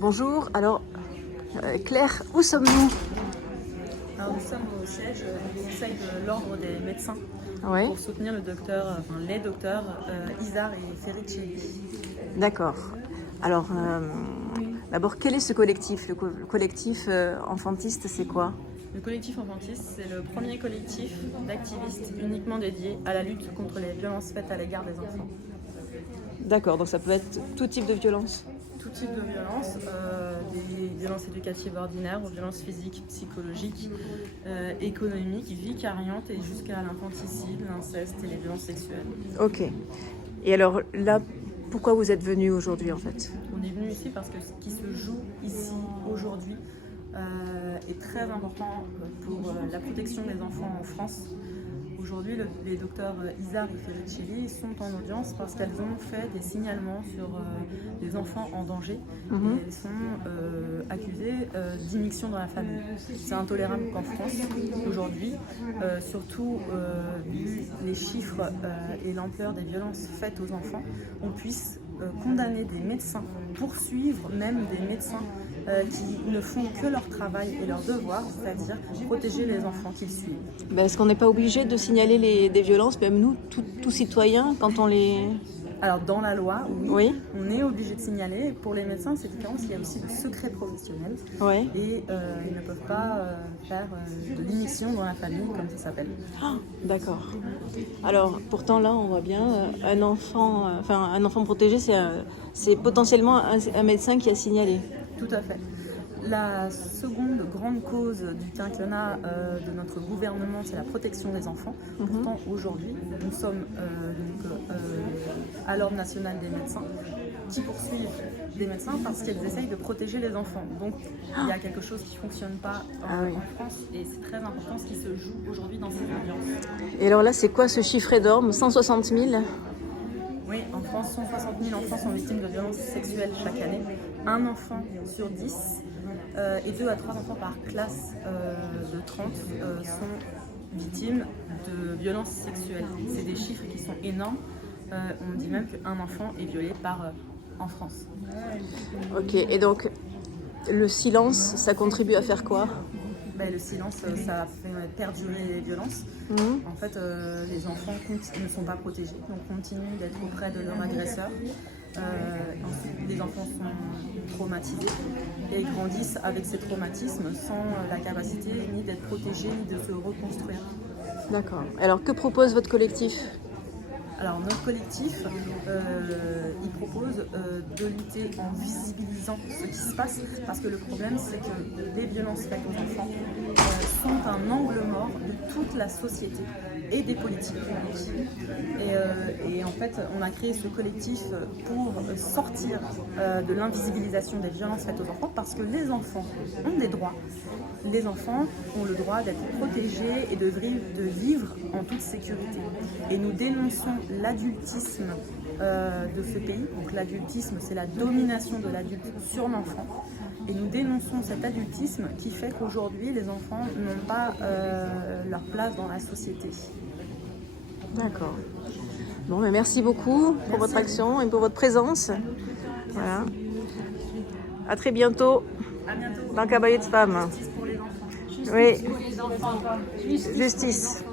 Bonjour, alors Claire, où sommes-nous? Alors, nous sommes au siège du Conseil de l'Ordre des médecins Oui, pour soutenir les docteurs Isard et Ferricelli. d'accord. Alors, d'abord, quel est ce collectif? Le collectif enfantiste, c'est quoi? Le collectif enfantiste, c'est le premier collectif d'activistes uniquement dédié à la lutte contre les violences faites à l'égard des enfants. D'accord, donc ça peut être tout type de violence. Tout type de violences, des violences éducatives ordinaires aux violences physiques, psychologiques, économiques, vicariantes et jusqu'à l'infanticide, l'inceste et les violences sexuelles. Ok. Et alors là, pourquoi vous êtes venu aujourd'hui en fait? On est venu ici parce que ce qui se joue ici aujourd'hui est très important pour la protection des enfants en France. Aujourd'hui, les docteurs Isard et Ferricelli sont en audience parce qu'elles ont fait des signalements sur des enfants en danger et elles sont accusées d'immixtion dans la famille. C'est intolérable qu'en France, aujourd'hui, surtout vu les chiffres et l'ampleur des violences faites aux enfants, on puisse condamner des médecins, poursuivre même des médecins qui ne font que leur travail et leur devoir, c'est-à-dire protéger les enfants qu'ils suivent. Ben, est-ce qu'on n'est pas obligé de signaler des violences, même nous, tout citoyens, quand on les... Alors dans la loi, Oui. on est obligé de signaler. Pour les médecins, c'est différent, il y a aussi le secret professionnel Oui. et ils ne peuvent pas faire de l'immixtion dans la famille, comme ça s'appelle. Ah, d'accord. Alors, pourtant là, on voit bien un enfant protégé, c'est potentiellement un médecin qui a signalé. Tout à fait. La seconde grande cause du quinquennat de notre gouvernement, c'est la protection des enfants. Pourtant, aujourd'hui, nous sommes à l'Ordre national des médecins qui poursuivent des médecins parce qu'ils essayent de protéger les enfants. Donc, il y a quelque chose qui ne fonctionne pas en France et c'est très important ce qui se joue aujourd'hui dans ces audiences. Et alors là, c'est quoi ce chiffre d'orme? 160 000? Oui, en France, 160 000 enfants sont victimes de violences sexuelles chaque année. Un enfant sur 10 et 2 à 3 enfants par classe de 30 sont victimes de violences sexuelles. C'est des chiffres qui sont énormes. On dit même qu'un enfant est violé en France. Ok, et donc le silence, ça contribue à faire quoi? Le silence, ça fait perdurer les violences. En fait, les enfants ne sont pas protégés, donc continuent d'être auprès de leur agresseur. Ensuite, les enfants sont traumatisés et grandissent avec ces traumatismes sans la capacité ni d'être protégés ni de se reconstruire. D'accord. Alors que propose votre collectif? Alors notre collectif, il propose de lutter en visibilisant ce qui se passe parce que le problème c'est que les violences faites aux enfants sont un angle mort de toute la société et des politiques publiques. Et en fait, on a créé ce collectif pour sortir de l'invisibilisation des violences faites aux enfants parce que les enfants ont des droits. Les enfants ont le droit d'être protégés et de vivre en toute sécurité. Et nous dénonçons l'adultisme de ce pays. Donc l'adultisme, c'est la domination de l'adulte sur l'enfant. Et nous dénonçons cet adultisme qui fait qu'aujourd'hui, les enfants n'ont pas leur place dans la société. D'accord. Bon, mais merci beaucoup pour votre action et pour votre présence. Voilà. À très bientôt. À bientôt. Dans Cabaret de femmes. Justice pour les enfants. Oui. Justice pour les enfants. Justice.